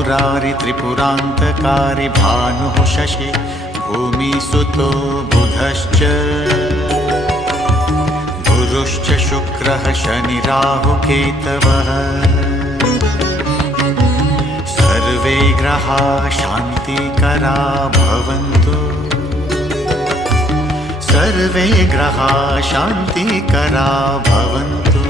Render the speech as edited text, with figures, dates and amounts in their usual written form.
मुरारि त्रिपुरान्तकारि भानुः शशि भूमिसुतो बुधश्च गुरुश्च शुक्रः शनिराहुकेतवः सर्वे ग्रहाः शान्तिकरा भवन्तु सर्वे ग्रहाः शान्तिकरा भवन्तु।